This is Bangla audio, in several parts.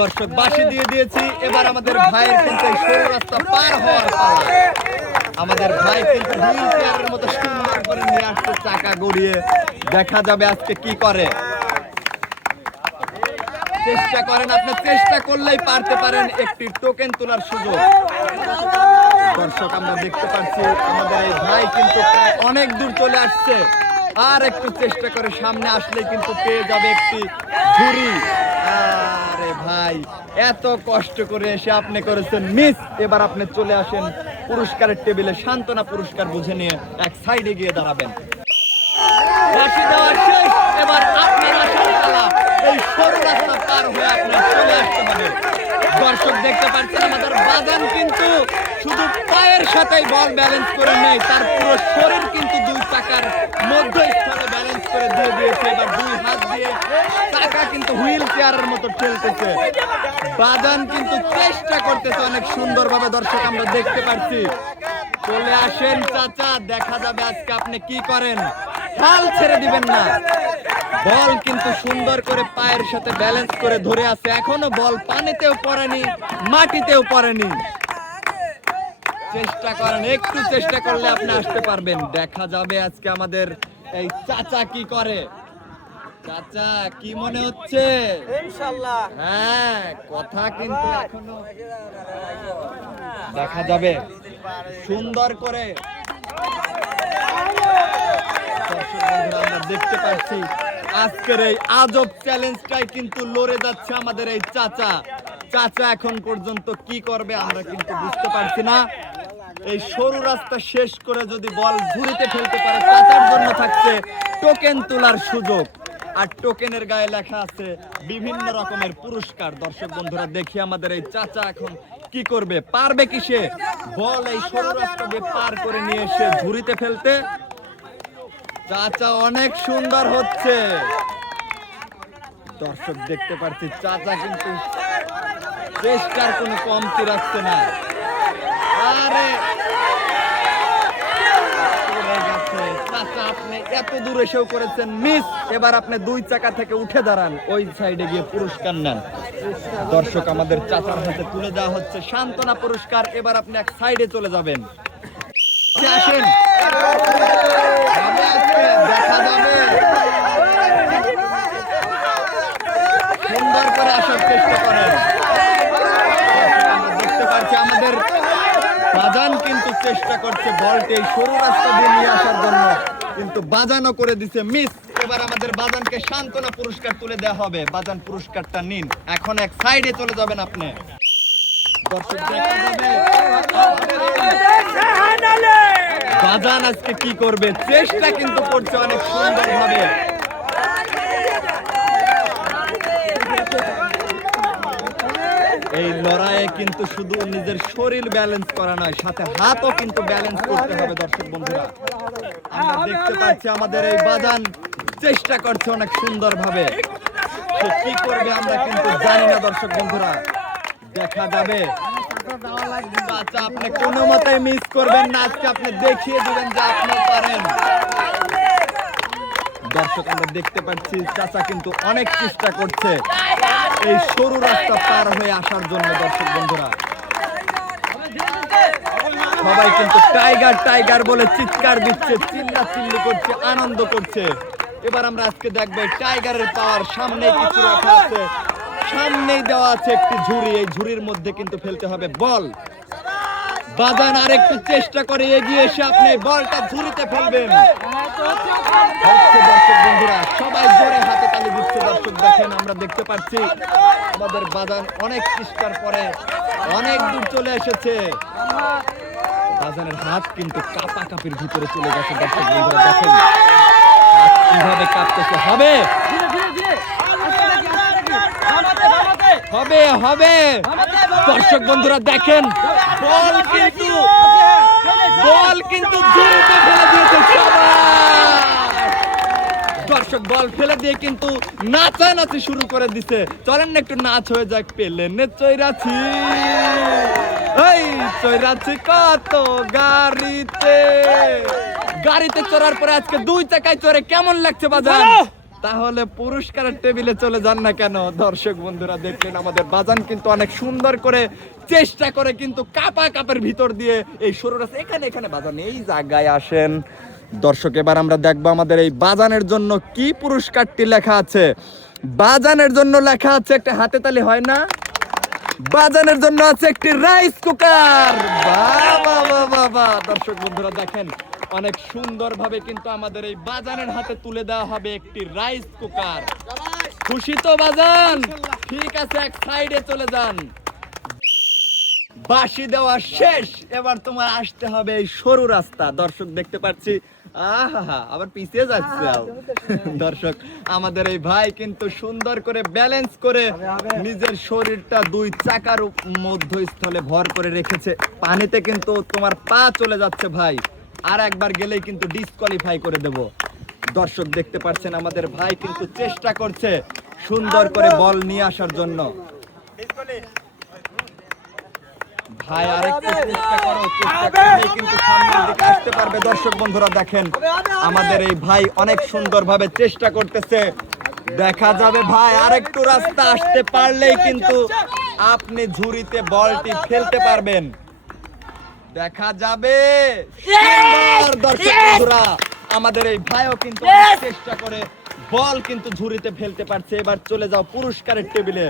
দর্শক বাঁশি দিয়ে দিয়েছি, এবার আমাদের ভাইয়ের কিন্তু এই সরু রাস্তা পার হওয়ার পালা। আমাদের ভাই কিন্তু হুইল চেয়ারের মতো সুন্দর করে নিয়ে আসছে চাকা গড়িয়ে। দেখা যাবে আজকে কি করে। চেষ্টা করেন, আপনি চেষ্টা করলেই পারতে পারেন একটি টোকেন তোলার সুযোগ। দর্শক আমরা দেখতে পাচ্ছি আমাদের এই ভাই কিন্তু প্রায় অনেক দূর চলে আসছে। আর একটু চেষ্টা করে সামনে আসলেই কিন্তু পেয়ে যাবে একটি ঝুড়ি। আরে ভাই, এত কষ্ট করে এসে আপনি করেছেন মিস। এবার আপনি চলে আসেন পুরস্কারের টেবিলে, সান্ত্বনা পুরস্কার বুঝে নিয়ে এক সাইডে গিয়ে দাঁড়াবেন। বাঁশি দেওয়া শেষ, এবার আপনার আসার পালা। এই সরু রাস্তা পার হয়ে আপনার চলে আসতে হবে। দর্শক দেখতে পাচ্ছেন আমাদের বাজান কিন্তু শুধু পায়ের সাথেই বল ব্যালেন্স করে নেই, তার পুরো শরীর কিন্তু দুই চাকার মধ্যস্থলে ব্যালেন্স করে দিয়ে দিয়েছে। এবার দুই হাত দিয়ে চাকা কিন্তু হুইল চেয়ারের মতো ঠেলতেছে। বাজান কিন্তু চেষ্টা করতেছে অনেক সুন্দরভাবে। দর্শক আমরা দেখতে পাচ্ছি। চলে আসেন চাচা, দেখা যাবে আজকে আপনি কি করেন। হাল ছেড়ে দিবেন না। বল কিন্তু সুন্দর করে পায়ের সাথে ব্যালেন্স করে ধরে আছে। এখনো বল পানিতেও পড়েনি, মাটিতেও পড়েনি। চেষ্টা করেন, একটু চেষ্টা করলে আপনি আসতে পারবেন। দেখা যাবে আজকে আমাদের এই চাচা কি করে। চাচা কি মনে হচ্ছে? ইনশাআল্লাহ হ্যাঁ, কথা কিন্তু এখনো দেখা যাবে সুন্দর করে। আমরা দেখতে পাচ্ছি আজকের এই আজব চ্যালেঞ্জটাই কিন্তু লড়ে যাচ্ছে আমাদের এই চাচা। চাচা এখন পর্যন্ত কি করবে আমরা কিন্তু বুঝতে পারছি না। এই সরু রাস্তা শেষ করে যদি বল ঝুড়িতে ফেলতে পারে, চাচার জন্য থাকছে টোকেন তোলার সুযোগ। আর টোকেনের গায়ে লেখা আছে বিভিন্ন রকমের পুরস্কার। দর্শক বন্ধুরা দেখি আমাদের এই চাচা এখন কি করবে, পারবে কি সে বল এই সরু রাস্তা দিয়ে পার করে নিয়ে এসে ঝুড়িতে ফেলতে। চাচা অনেক সুন্দর হচ্ছে। দর্শক দেখতে পাচ্ছি চাচা কিন্তু চেষ্টার কোনো কমতি রাখছে না। আরে চাচা আপনি এত দূর এসেও করেছেন মিস। এবার আপনি দুই চাকা থেকে উঠে দাঁড়ান, ওই সাইডে গিয়ে পুরস্কার নেন। দর্শক আমাদের চাচার হাতে তুলে দেওয়া হচ্ছে সান্ত্বনা পুরস্কার। এবার আপনি এক সাইডে চলে যাবেন। আসেন, দেখা যাবে। সুন্দর করে আসার চেষ্টা করেন। আমরা দেখতে পাচ্ছি আমাদের বাজান কিন্তু চেষ্টা করছে বলটি এই সরু রাস্তা দিয়ে নিয়ে আসার জন্য, কিন্তু বাজানও করে দিছে মিস। এবার আমাদের বাজানকে সান্ত্বনা পুরস্কার তুলে দেওয়া হবে। বাজান পুরস্কারটা নিন, এখন এক সাইডে চলে যাবেন আপনি। দর্শক দেখা যাবে বাজান আজকে কি করবে। চেষ্টা কিন্তু করছে অনেক সুন্দর ভাবে। এই লড়াইয়ে কিন্তু শুধু নিজের শরীর ব্যালেন্স করা নয়, সাথে হাতও কিন্তু ব্যালেন্স করতে হবে। দর্শক বন্ধুরা আমরা দেখতে পাচ্ছি আমাদের এই বাজান চেষ্টা করছে অনেক সুন্দর ভাবে। সে কি করবে আমরা কিন্তু জানি না। দর্শক বন্ধুরা দেখা যাবে। চাচা আপনি কোনো মতেই মিস করবেন না, আজকে আপনি দেখিয়ে দিবেন যে আপনি পারেন। দর্শক আমরা দেখতে পাচ্ছি চাচা কিন্তু অনেক চেষ্টা করছে এই সরু রাস্তা পার হয়ে আসার জন্য। দর্শক বন্ধুরা সবাই কিন্তু টাইগার টাইগার বলে চিৎকার দিচ্ছে, চিল্লা চিল্লি করছে, আনন্দ করছে। এবার আমরা আজকে দেখবো টাইগারের পাওয়ার। সামনে কিছু রাখা আছে, সামনেই দেওয়া আছে একটি ঝুড়ি। এই ঝুড়ির মধ্যে কিন্তু ফেলতে হবে বল। বাজান আর একটু চেষ্টা করে এগিয়ে এসে আপনি বলটা ঝুড়িতে ফেলবেন। দর্শক বন্ধুরা সবাই জোরে হাতে তালি দিচ্ছে। দর্শক দেখেন আমরা দেখতে পাচ্ছি আমাদের বাজান অনেক চেষ্টার পরে অনেক দূর চলে এসেছে। বাজানের হাত কিন্তু কাঁপাকাপির ভিতরে চলে গেছে। দর্শক বন্ধুরা দেখেন হাত কিভাবে কাঁপতেছে। হবে হবে হবে। দর্শক বন্ধুরা দেখেন বল কিন্তু ঝুড়িতে ফেলে দিয়েছে। দর্শক বল ফেলে দিয়ে কিন্তু নাচানাচি শুরু করে দিছে। চলেন না একটু নাচ হয়ে যাক। পেলেনে চৈরাছি, এই চৈরাছি কত গাড়িতে। গাড়িতে চড়ার পরে আজকে দুই চাকায় চড়ে কেমন লাগছে বাজার? তাহলে পুরস্কারের টেবিলে চলে যান না কেন? দর্শক বন্ধুরা দেখলেন আমাদের বাজান কিন্তু অনেক সুন্দর করে চেষ্টা করে কিন্তু কাপের ভিতর দিয়ে এই সরু রাস্তা এখানে এখানে বাজান এই জায়গায় আসেন। দর্শক এবার আমরা দেখবো আমাদের এই বাজানের জন্য কি পুরস্কারটি লেখা আছে। বাজানের জন্য লেখা আছে একটা হাতে তালি হয় না, বাজানের জন্য আছে একটি রাইস কুকার। বাবা বাবা বাবা, দর্শক বন্ধুরা দেখেন অনেক সুন্দর ভাবে কিন্তু আমাদের এই বাজানের হাতে তুলে দেওয়া হবে একটি রাইস কুকার। খুশি তো বাজান? ঠিক আছে, এক সাইডে চলে যান। বাঁশি দেওয়া শেষ, এবার তোমার আসতে হবে এই সরু রাস্তা। দর্শক দেখতে পাচ্ছি আহা আবার পিছিয়ে যাচ্ছে। দর্শক আমাদের এই ভাই কিন্তু সুন্দর করে ব্যালেন্স করে নিজের শরীরটা দুই চাকার মধ্যস্থলে ভর করে রেখেছে। পানিতে কিন্তু তোমার পা চলে যাচ্ছে ভাই, আর একবার গেলেই কিন্তু ডিসকোয়ালিফাই করে দেব। দর্শক দেখতে পাচ্ছেন আমাদের ভাই কিন্তু চেষ্টা করছে সুন্দর করে বল নিয়ে আসার জন্য। ভাই আরেকটু চেষ্টা করো, চেষ্টা করলেই কিন্তু সামনের দিকে আসতে পারবে। দর্শক বন্ধুরা দেখেন আমাদের এই ভাই অনেক সুন্দর ভাবে চেষ্টা করতেছে। দেখা যাবে ভাই আরেকটু রাস্তা আসতে পারলেই কিন্তু আপনি ঝুড়িতে বলটি ফেলতে পারবেন। দেখা যাবে। সুন্দর দর্শক বন্ধুরা আমাদের এই ভাইও কিন্তু চেষ্টা করে বল কিন্তু ঝুড়িতে ফেলতে পারছে। এবার চলে যাও পুরস্কারের টেবিলে।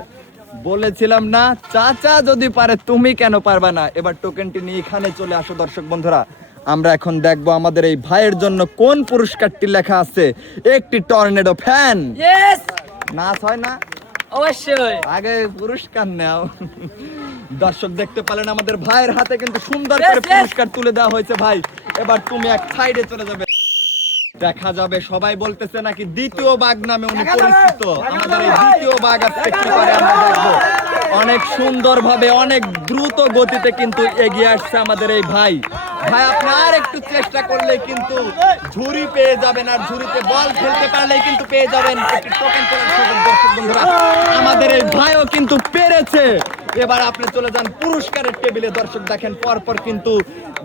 বলেছিলাম না চাচা যদি পারে তুমি কেন পারবে না? এবার টোকেনটি নিয়ে এখানে চলে আসো। দর্শক বন্ধুরা আমরা এখন দেখবো আমাদের এই ভাইয়ের জন্য কোন পুরস্কারটি লেখা আছে। একটি টর্নেডো ফ্যান। নাচ হয় না? অবশ্যই আগে পুরস্কার নাও। দর্শক দেখতে পেলেন আমাদের ভাইয়ের হাতে কিন্তু সুন্দর করে পুরস্কার তুলে দেওয়া হয়েছে। ভাই এবার তুমি এক সাইডে চলে যাবে। দেখা যাবে সবাই বলতেছে নাকি দ্বিতীয় বাঘ নামে উনি পরিচিত। আমাদের এই দ্বিতীয় বাঘ আজকে কি করে আমরা দেখবো। অনেক সুন্দর ভাবে অনেক দ্রুত গতিতে কিন্তু এগিয়ে আসছে আমাদের এই ভাই। ভাই আপনি আর একটু চেষ্টা করলে কিন্তু ঝুড়ি পেয়ে যাবেন, আর ঝুড়িতে বল ফেলতে পারলেই কিন্তু পেয়ে যাবেন একটি টোকেন তোলার সুযোগ। দর্শক বন্ধুরা আমাদের এই ভাইও কিন্তু পেরেছে। এবার আপনি চলে যান পুরস্কারের টেবিলে। দর্শক দেখেন পরপর কিন্তু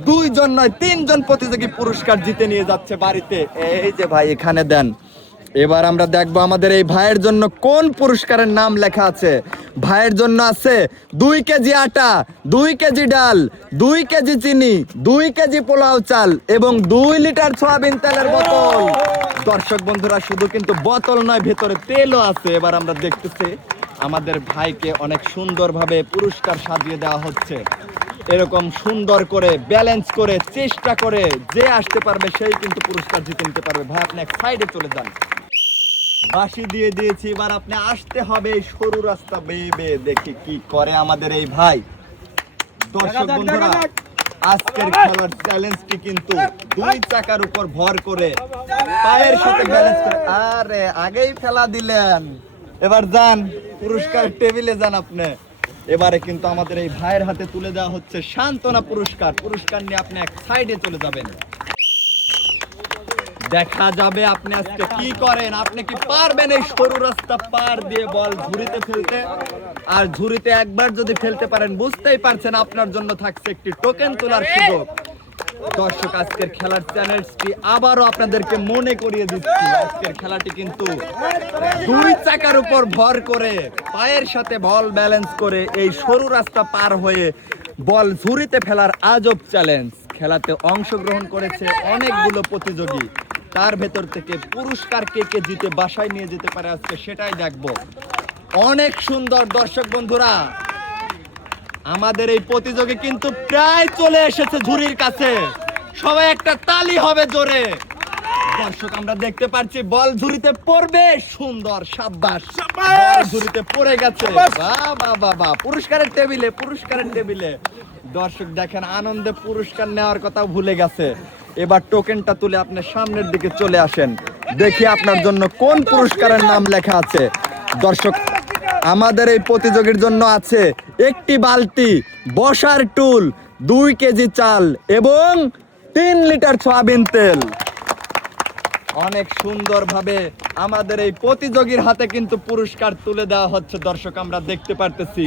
দুইজন নয় তিনজন প্রতিযোগী পুরস্কার জিতে নিয়ে যাচ্ছে বাড়িতে। এই যে ভাই এখানে দেন। এবার আমরা দেখবো আমাদের এই ভাইয়ের জন্য কোন পুরস্কারের নাম লেখা আছে। ভাইয়ের জন্য আছে 2 কেজি আটা, 2 কেজি ডাল, 2 কেজি চিনি, 2 কেজি পোলাও চাল এবং 2 লিটার সয়াবিন তেলের বোতল। দর্শক বন্ধুরা শুধু কিন্তু বোতল নয়, ভেতরে তেলও আছে। এবার আমরা দেখতেছি আমাদের ভাইকে অনেক সুন্দরভাবে পুরস্কার সাজিয়ে দেওয়া হচ্ছে। এরকম সুন্দর করে ব্যালেন্স করে চেষ্টা করে যে আসতে পারবে সেই কিন্তু পুরস্কার জিতে নিতে পারবে। ভাই আপনি এক সাইডে চলে যান। বাঁশি দিয়ে দিয়েছি, এবার আপনি আসতে হবে এই সরু রাস্তা বেয়ে বেয়ে। দেখি কি করে আমাদের এই ভাই। দর্শক বন্ধুরা আজকের খেলার চ্যালেঞ্জটি কিন্তু 2 চাকার উপর ভর করে পায়ের সাথে ব্যালেন্স করে। আরে আগেই ফেলা দিলেন। এবার যান পুরস্কার টেবিলে যান আপনি। এবারে কিন্তু আমাদের এই ভাইয়ের হাতে তুলে দেওয়া হচ্ছে সান্ত্বনা পুরস্কার। পুরস্কার নিয়ে আপনি এক সাইডে চলে যাবেন। দেখা যাবে আপনি আজকে কি করেন। আপনি কি পারবেন এই সরু রাস্তা পার দিয়ে বল ঝুড়িতে ফেলতে? আর ঝুড়িতে একবার যদি ফেলতে পারেন বুঝতেই পারছেন আপনার জন্য থাকছে একটি টোকেন তোলার সুযোগ। দর্শক আজকের খেলার চ্যালেঞ্জটি আবারও আপনাদেরকে মনে করিয়ে দিচ্ছি। আজকের খেলাটি কিন্তু 2 চাকার উপর ভর করে পায়ের সাথে বল ব্যালেন্স করে এই সরু রাস্তা পার হয়ে বল ঝুড়িতে ফেলার আজব চ্যালেঞ্জ। খেলাতে অংশগ্রহণ করেছে অনেকগুলো প্রতিযোগী। তার ভেতর থেকে পুরস্কার কে কে জিতে বাসায় নিয়ে যেতে পারে আজকে সেটাই দেখবো। অনেক সুন্দর। দর্শক বন্ধুরা আমাদের এই প্রতিযোগী কিন্তু প্রায় চলে এসেছে ঝুড়ির কাছে। সবাই একটা তালি হবে জোরে। দর্শক আমরা দেখতে পাচ্ছি বল ঝুড়িতে পড়বে। সুন্দর, সাব্বাস, বল ঝুড়িতে পড়ে গেছে। বাহ বাহ বাহ বাহ। পুরস্কারের টেবিলে, পুরস্কারের টেবিলে। দর্শক দেখেন আনন্দে পুরস্কার নেওয়ার কথা ভুলে গেছে। এবার টোকেনটা তুলে আপনি সামনের দিকে চলে আসেন। দেখি আপনার জন্য কোন পুরস্কারের নাম লেখা আছে। দর্শক আমাদের এই প্রতিযোগীর জন্য আছে একটি বালতি, বসার টুল, 2 কেজি চাল এবং 3 লিটার সয়াবিন তেল। অনেক সুন্দরভাবে আমাদের এই প্রতিযোগীর হাতে কিন্তু পুরস্কার তুলে দেওয়া হচ্ছে। দর্শক আমরা দেখতে পারতেছি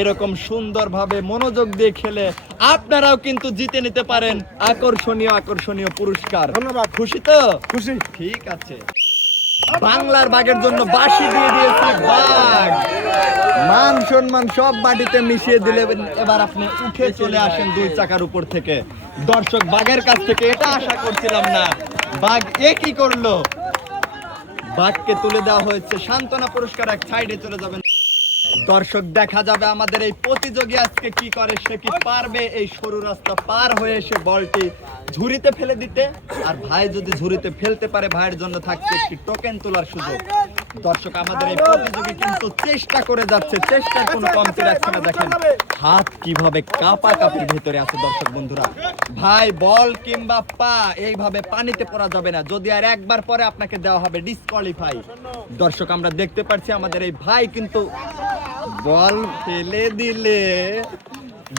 এরকম সুন্দরভাবে মনোযোগ দিয়ে খেলে আপনারাও কিন্তু জিতে নিতে পারেন আকর্ষণীয় আকর্ষণীয় পুরস্কার। ধন্যবাদ। খুশি তো? খুশি। ঠিক আছে। বাংলার বাঘের জন্য বাঁশি দিয়ে দিয়েছে বাঘ। মান সম্মান সব মাটিতে মিশিয়ে দিলে এবার আপনি উঠে চলে আসেন 2 চাকার উপর থেকে। দর্শক বাঘের কাছ থেকে এটা আশা করছিলাম না। বাঘ কি করলো? বাঘকে তুলে দেওয়া হয়েছে সান্ত্বনা পুরস্কার, এক সাইডে চলে যাবেন। দর্শক দেখা যাবে আমাদের এই প্রতিযোগী আজকে কি করে, সে কি পারবে এই সরু রাস্তা পার হয়ে এসে বলটি ঝুড়িতে ফেলে দিতে। আর ভাই যদি ঝুড়িতে ফেলতে পারে, ভাইয়ের জন্য থাকছে একটি টোকেন তোলার সুযোগ। দর্শক আমাদের এই প্রতিযোগী কিন্তু চেষ্টা করে যাচ্ছে, চেষ্টার কোনো কমতি রাখছে না। দেখেন হাত কিভাবে কাঁপাকাঁপির ভিতরে আছে। দর্শক বন্ধুরা, ভাই বল কিংবা পা এইভাবে পানিতে পড়া যাবে না, যদি আর একবার পরে আপনাকে দেওয়া হবে ডিসকোয়ালিফাই। দর্শক আমরা দেখতে পাচ্ছি আমাদের এই ভাই কিন্তু বল ফেলে দিলে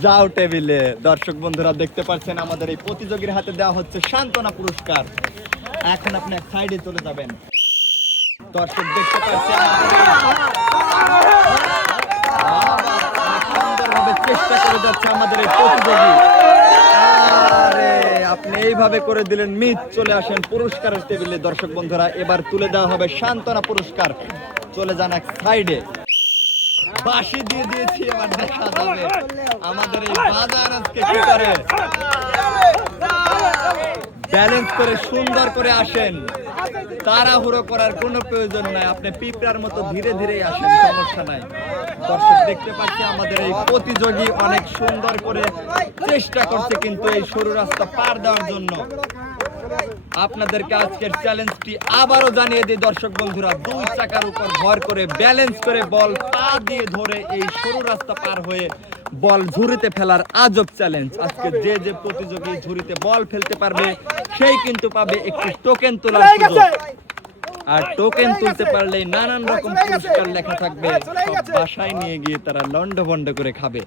যাও টেবিলে। দর্শক বন্ধুরা দেখতে পাচ্ছেন আমাদের এই প্রতিযোগীর হাতে দেওয়া হচ্ছে সান্ত্বনা পুরস্কার। এখন আপনি এক সাইডে চলে যাবেন। দর্শক দেখতে পাচ্ছেন সুন্দরভাবে চেষ্টা করে যাচ্ছে আমাদের এই প্রতিযোগী। আরে আপনি এইভাবে করে দিলেন মিস। চলে আসেন পুরস্কারের টেবিলে। দর্শক বন্ধুরা এবার তুলে দেওয়া হবে সান্ত্বনা পুরস্কার। চলে যান এক সাইডে। বাঁশি দিয়ে দিয়েছি, এবার দেখা যাবে আমাদের এই বাজার আজকে কি করে। ব্যালেন্স করে সুন্দর করে আসেন, তাড়াহুড়ো করার কোনো প্রয়োজন নাই। আপনি পিঁপড়ার মতো ধীরে ধীরে আসেন, সমস্যা নাই। দর্শক দেখতে পাচ্ছি আমাদের এই প্রতিযোগী অনেক সুন্দর করে চেষ্টা করছে কিন্তু এই সরু রাস্তা পার দেওয়ার জন্য। আপনাদেরকে আজকের চ্যালেঞ্জটি আবারও জানিয়ে দিই দর্শক বন্ধুরা, 2 চাকার উপর ভর করে ব্যালেন্স করে বল পা দিয়ে ধরে এই সরু রাস্তা পার হয়ে বল ঝুড়িতে ফেলার আজব চ্যালেঞ্জ। আজকে যে যে প্রতিযোগী ঝুড়িতে বল ফেলতে পারবে সেই কিন্তু পাবে একটি টোকেন তোলার সুযোগ। আর টোকেন তুলতে পারলেই নানান রকম পুরস্কার লেখা থাকবে, সব বাসায় নিয়ে গিয়ে তারা লন্ডভন্ড করে খাবে।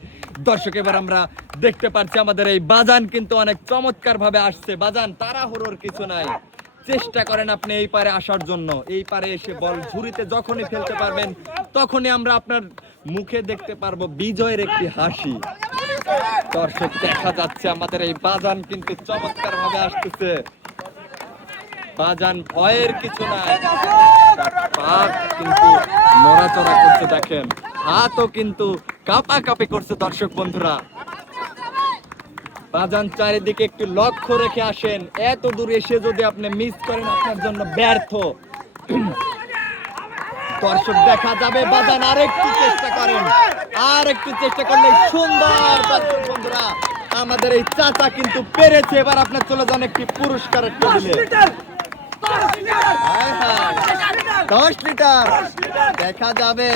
দর্শক এবার আমরা দেখতে পাচ্ছি আমাদের এই বাজান কিন্তু অনেক চমৎকার ভাবে আসছে। বাজান তাড়াহুড়োর কিছু নাই, চেষ্টা করেন আপনি এই পারে আসার জন্য। এই পারে এসে বল ঝুড়িতে যখনই ফেলতে পারবেন তখনই আমরা আপনার মুখে দেখতে পারবো বিজয়ের একটি হাসি। দর্শক দেখা যাচ্ছে আমাদের এই বাজান কিন্তু চমৎকার ভাবে আসতেছে। বাজান ভয়ের কিছু নাই, পা কিন্তু নড়াচড়া করছে, দেখেন হাতও কিন্তু কাঁপাকাঁপি করছে। দর্শক বন্ধুরা বাজান চারিদিকে একটু লক্ষ্য রেখে আসেন, এত দূর এসে যদি আপনি মিস করেন আপনার জন্য ব্যর্থ। দর্শক দেখা যাবে বাজান আরেকটু চেষ্টা করেন, আর একটু চেষ্টা করলে সুন্দর। দর্শক বন্ধুরা আমাদের এই চাচা কিন্তু পেরেছে। এবার আপনার চলে যান একটি পুরস্কারের টেবিলে। 10 লিটার দেখা যাবে।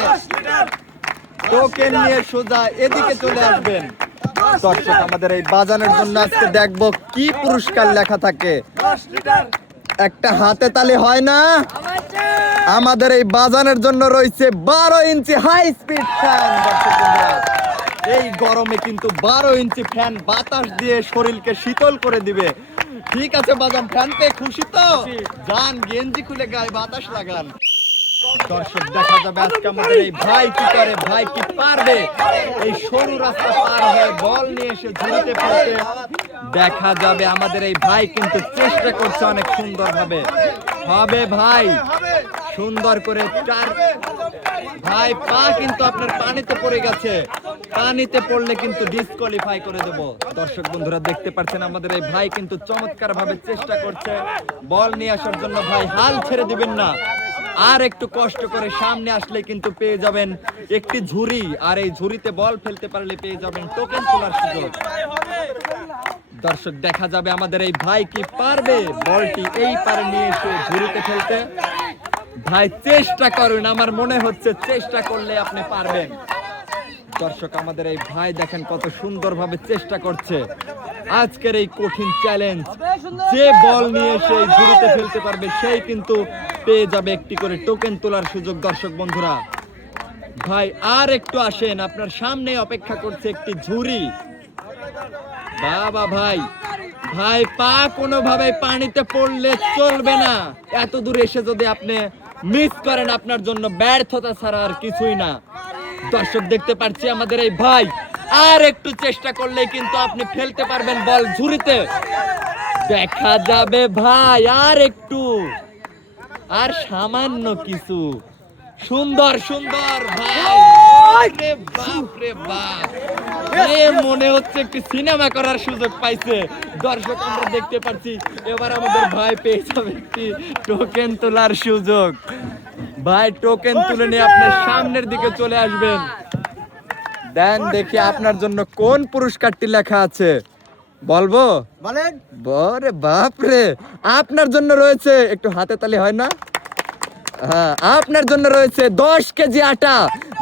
টোকেন নিয়ে সোজা এদিকে চলে আসবেন। দর্শক আমাদের এই বাজানের জন্য আজকে দেখবো কি পুরস্কার লেখা থাকে। একটা হাতে তালি হয় না, আমাদের এই বাজানের জন্য রয়েছে 12 ইঞ্চি হাই স্পিড ফ্যান। দর্শক বন্ধুরা এই গরমে কিন্তু 12 ইঞ্চি ফ্যান বাতাস দিয়ে শরীরকে শীতল করে দিবে। ঠিক আছে বাজান, ফ্যান পেয়ে খুশি তো? যান গেঞ্জি খুলে গায়ে বাতাস লাগান। দর্শক দেখা যাবে আজকে আমাদের এই ভাই কি করে, ভাই কি পারবে এই সরু রাস্তা পার হয়ে বল নিয়ে এসে ঝুড়িতে ফেলতে। দেখা যাবে আমাদের এই ভাই কিন্তু চেষ্টা করছে অনেক সুন্দর ভাবে। হবে ভাই সুন্দর করে চার। ভাই পা কিন্তু আপনার পানিতে পড়ে গেছে, পানিতে পড়লে কিন্তু ডিসকোয়ালিফাই করে দেব। দর্শক বন্ধুরা দেখতে পাচ্ছেন আমাদের এই ভাই কিন্তু চমৎকার ভাবে চেষ্টা করছে বল নিয়ে আসার জন্য। ভাই হাল ছেড়ে দিবেন না, আর একটু কষ্ট করে সামনে আসলে কিন্তু পেয়ে যাবেন একটি ঝুড়ি। আর এই ঝুড়িতে বল ফেলতে পারলে পেয়ে যাবেন টোকেন তোলার সুযোগ। দর্শক দেখা যাবে আমাদের এই ভাই কি পারবে বলটি এই পারে নিয়ে এসে ঝুড়িতে ফেলতে। ভাই চেষ্টা করুন, আমার মনে হচ্ছে চেষ্টা করলে আপনি পারবেন। দর্শক আমাদের এই ভাই দেখেন কত সুন্দর ভাবে চেষ্টা করছে। আজকের এই কঠিন চ্যালেঞ্জ, যে বল নিয়ে সেই ঝুড়িতে ফেলতে পারবে সেই কিন্তু পেয়ে যাবে একটি করে টোকেন তোলার সুযোগ। দর্শক বন্ধুরা ভাই আর একটু আসেন, আপনার সামনে অপেক্ষা করছে একটি ঝুড়ি। বাবা ভাই, ভাই পা কোনোভাবে পানিতে পড়লে চলবে না। এত দূর এসে যদি আপনি মিস করেন আপনার জন্য ব্যর্থতা ছাড়া আর কিছুই না। দর্শক দেখতে পাচ্ছি আমাদের এই ভাই আর একটু চেষ্টা করলে কিন্তু আপনি ফেলতে পারবেন বল ঝুড়িতে। দেখা যাবে ভাই আর একটু, আর সামান্য কিছু সুন্দর সুন্দর ভাই রে বাপ রে বাপ, মনে হচ্ছে একটু সিনেমা করার সুযোগ পাইছে। দর্শক আমরা দেখতে পাচ্ছি এবার আমাদের ভাই পেয়ে যাবে একটি টোকেন তোলার সুযোগ। ভাই টোকেন তুলে নিয়ে আপনার সামনের দিকে চলে আসবেন। দেন দেখি আপনার জন্য কোন পুরস্কারটি লেখা আছে, বলবো? বলেন। বরে বাপ রে, আপনার জন্য রয়েছে, একটু হাতে তালি হয় না? হ্যাঁ, আপনার জন্য রয়েছে 10 কেজি আটা,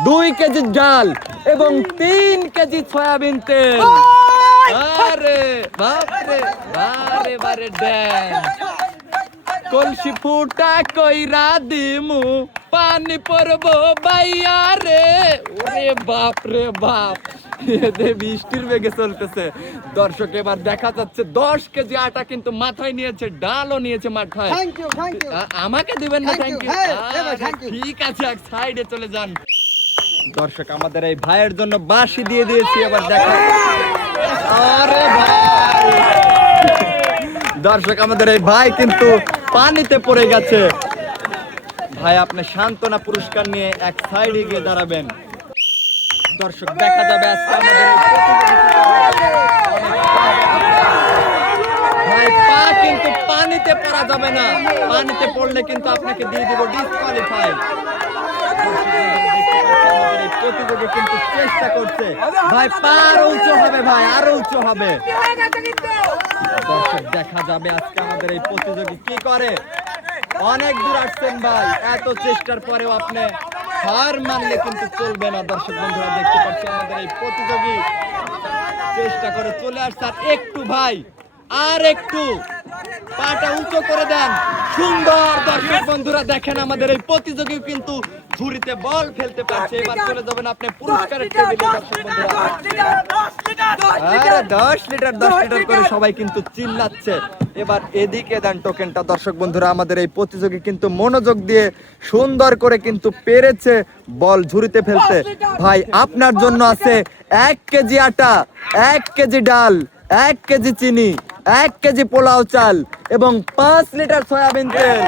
2 কেজি ডাল এবং 3 কেজি সয়াবিন তেল। আরে বাপ রে, বারে বারে দেন। কলসি ফুটা কইরা দিমু, পানি পড়বো বাইয়া রে। ওরে বাপ রে বাপ, বৃষ্টির বেগে চলতেছে। দর্শক এবার দেখা যাচ্ছে 10 কেজি আটা কিন্তু মাথায় নিয়েছে, ডালও নিয়েছে মাথায়। আমাকে দিবেন না? Thank you. ঠিক আছে, এক সাইডে চলে যান। দর্শক আমাদের এই ভাইয়ের জন্য বাঁশি দিয়ে দিয়েছি, এবার দেখা। আরে ভাই, দর্শক আমাদের এই ভাই কিন্তু পানিতে পড়ে গেছে। ভাই আপনি সান্ত্বনা পুরস্কার নিয়ে এক সাইডে গিয়ে দাঁড়াবেন। দর্শক দেখা যাবে আজকে আমাদের ভাই পা কিন্তু পানিতে পড়া যাবে না, পানিতে পড়লে কিন্তু আপনাকে দিয়ে দিব ডিসকোয়ালিফাই। প্রতিযোগী কিন্তু চেষ্টা করছে, ভাই পা আরো উঁচু হবে, ভাই আরো উঁচু হবে। দর্শক দেখা যাবে আজকে আমাদের এই প্রতিযোগী কি করে। অনেক দূর আসছেন ভাই, এত চেষ্টার পরেও আপনি হার মানলে কিন্তু চলবে না। দর্শক বন্ধুরা দেখতে পাচ্ছি আমাদের এই প্রতিযোগী চেষ্টা করে চলে আসছে। আর একটু ভাই, আর একটু পাটা উঁচু করে দেন, সুন্দর। দর্শক বন্ধুরা দেখেন আমাদের এই প্রতিযোগী কিন্তু ঝুড়িতে বল ফেলতে পারছে। এবার চলে যাবেন আপনি পুরস্কারের টেবিলে। দর্শক বন্ধুরা 10 লিটার করে সবাই কিন্তু চিল্লাচ্ছে। এবার এদিকে দেন টোকেনটা। দর্শক বন্ধুরা আমাদের এই প্রতিযোগী কিন্তু মনোযোগ দিয়ে সুন্দর করে কিন্তু পেরেছে বল ঝুড়িতে ফেলতে। ভাই আপনার জন্য আছে 1 কেজি আটা, 1 কেজি ডাল, 1 কেজি চিনি, 1 কেজি পোলাও চাল এবং 5 লিটার সয়াবিন তেল।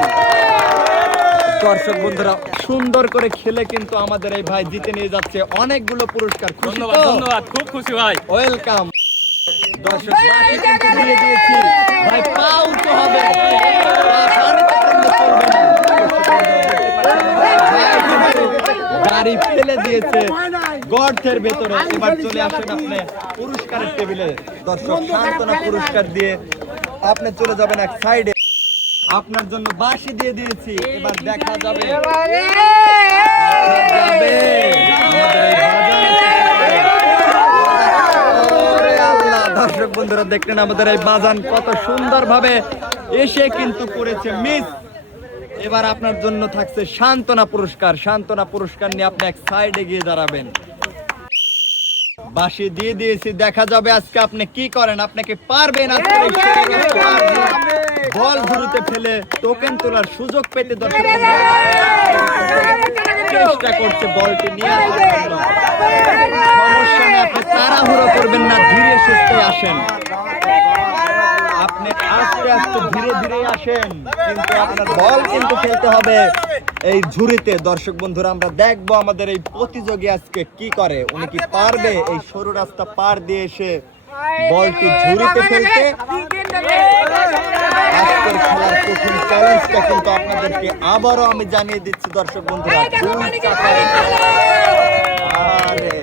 দর্শক বন্ধুরা সুন্দর করে খেলে কিন্তু আমাদের এই ভাই জিতে নিয়ে যাচ্ছে অনেকগুলো পুরস্কার। ধন্যবাদ, খুব খুশি ভাই। ওয়েলকাম। দর্শক বাকি কিন্তু দিয়ে দিয়েছি, ভাই পা উঁচু হবে, গাড়ি ফেলে দিয়েছে গর্তের ভেতরে। এবার চলে আসেন আপনি পুরস্কারের টেবিলে। দর্শক সান্ত্বনা পুরস্কার দিয়ে আপনি চলে যাবেন এক সাইডে। আপনার জন্য বাঁশি দিয়ে দিয়েছি, এবার দেখা যাবে। দর্শক বন্ধুরা দেখলেন আমাদের এই বাজান কত সুন্দর ভাবে এসে কিন্তু করেছে মিস। এবার আপনার জন্য থাকছে সান্ত্বনা পুরস্কার। সান্ত্বনা পুরস্কার নিয়ে আপনি এক সাইডে গিয়ে দাঁড়াবেন। বাঁশি দিয়ে দিয়েছি, দেখা যাবে আজকে আপনি কি করেন। আপনাকে পারবেন আজকে বল ঝুড়িতে ফেলে টোকেন তোলার সুযোগ পেতে। দর্শক চেষ্টা করছে বলটি নিয়ে আসার জন্য। সমস্যা নেই, আপনি তাড়াহুড়ো করবেন না, ধীরে সুস্থে আসেন। আপনি আস্তে আস্তে ধীরে ধীরে আসেন, কিন্তু আপনার বল কিন্তু খেলতে হবে এই ঝুড়িতে। দর্শক বন্ধুরা আমরা দেখবো আমাদের এই প্রতিযোগী আজকে কি করে। উনি কি পারবে এই সরু রাস্তা পার দিয়ে এসে বলটি ঝুড়িতে ফেলতে? আজকের খেলার প্রথম চ্যালেঞ্জটা কিন্তু আপনাদেরকে আবারও আমি জানিয়ে দিচ্ছি দর্শক বন্ধুরা। আরে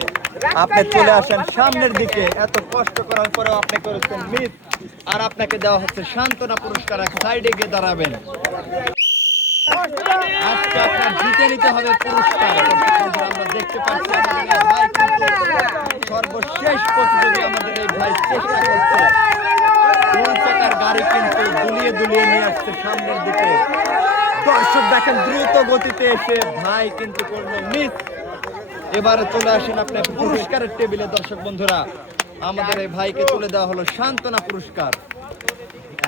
আপনি চলে আসেন সামনের দিকে, এত কষ্ট করার পরেও আপনি করেছেন মিস। আর আপনাকে দেওয়া হচ্ছে সান্ত্বনা পুরস্কার। এক সাইডে গিয়ে দাঁড়াবেন। আজকে আপনার জিতে নিতে হবে পুরস্কার। আমরা দেখতে পাচ্ছি আমাদের এই ভাই কিন্তু সর্বশেষ প্রতিযোগী। আমাদের এই ভাই চেষ্টা করছে, 2 চাকার গাড়ি কিন্তু দুলিয়ে দুলিয়ে নিয়ে আসছে সামনের দিকে। দর্শক দেখেন দ্রুত গতিতে এসে ভাই কিন্তু করলো মিস। এবারে চলে আসেন আপনার পুরস্কারের টেবিলে। দর্শক বন্ধুরা আমাদের এই ভাইকে তুলে দেওয়া হলো সান্ত্বনা পুরস্কার।